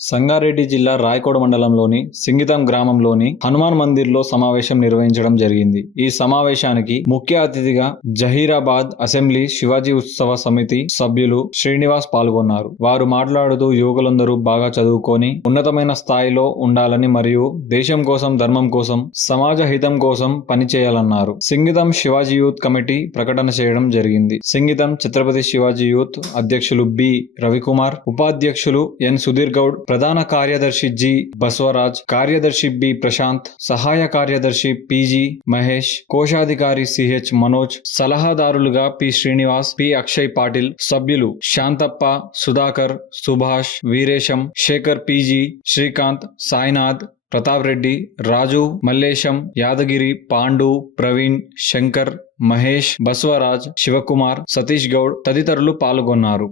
సంగారెడ్డి జిల్లా రాయకోడ మండలంలోని సింగితం గ్రామంలోని హనుమాన్ మందిర్లో సమావేశం నిర్వహించడం జరిగింది. ఈ సమావేశానికి ముఖ్య అతిథిగా జహీరాబాద్ అసెంబ్లీ శివాజీ ఉత్సవ సమితి సభ్యులు శ్రీనివాస్ పాల్గొన్నారు. వారు మాట్లాడుతూ యువకులందరూ బాగా చదువుకొని ఉన్నతమైన స్థాయిలో ఉండాలని మరియు దేశం కోసం, ధర్మం కోసం, సమాజ హితం కోసం పనిచేయాలన్నారు. సింగితం శివాజీ యూత్ కమిటీ ప్రకటన చేయడం జరిగింది. సింగితం ఛత్రపతి శివాజీ యూత్ అధ్యక్షులు బి రవికుమార్, ఉపాధ్యక్షులు ఎన్ సుధీర్ గౌడ్, ప్రధాన కార్యదర్శి జి బసవరాజ్, కార్యదర్శి బి ప్రశాంత్, సహాయ కార్యదర్శి పిజి మహేష్, కోశాధికారి సిహెచ్ మనోజ్, సలహాదారులుగా పి శ్రీనివాస్, పి అక్షయ్ పాటిల్, సభ్యులు శాంతప్ప, సుధాకర్, సుభాష్, వీరేశం, శేఖర్, పిజి శ్రీకాంత్, సాయినాథ్, ప్రతాప్ రెడ్డి, రాజు, మల్లేశం, యాదగిరి, పాండు, ప్రవీణ్, శంకర్, మహేష్, బసవరాజ్, శివకుమార్, సతీష్ గౌడ్ తదితరులు పాల్గొన్నారు.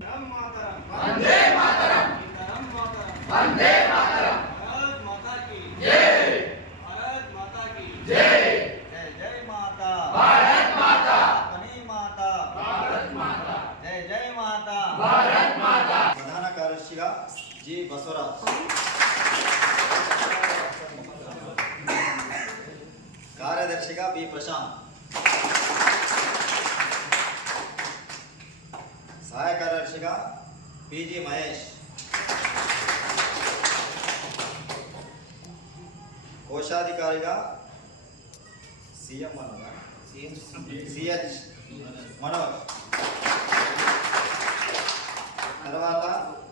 वंदे मातरम। भारत माता की जय। भारत माता की जय। जय जय माता। भारत माता। अपनी माता। भारत माता। जय जय माता। भारत माता। प्रधान कार्यदर्शिगा जी बसवराज, కార్యదర్శిగా బి ప్రశాంత్, సహాయ కార్యదర్శిగా పిజి మహేష్, కోశాధికారిగా సిహెచ్ మనోజ్, తర్వాత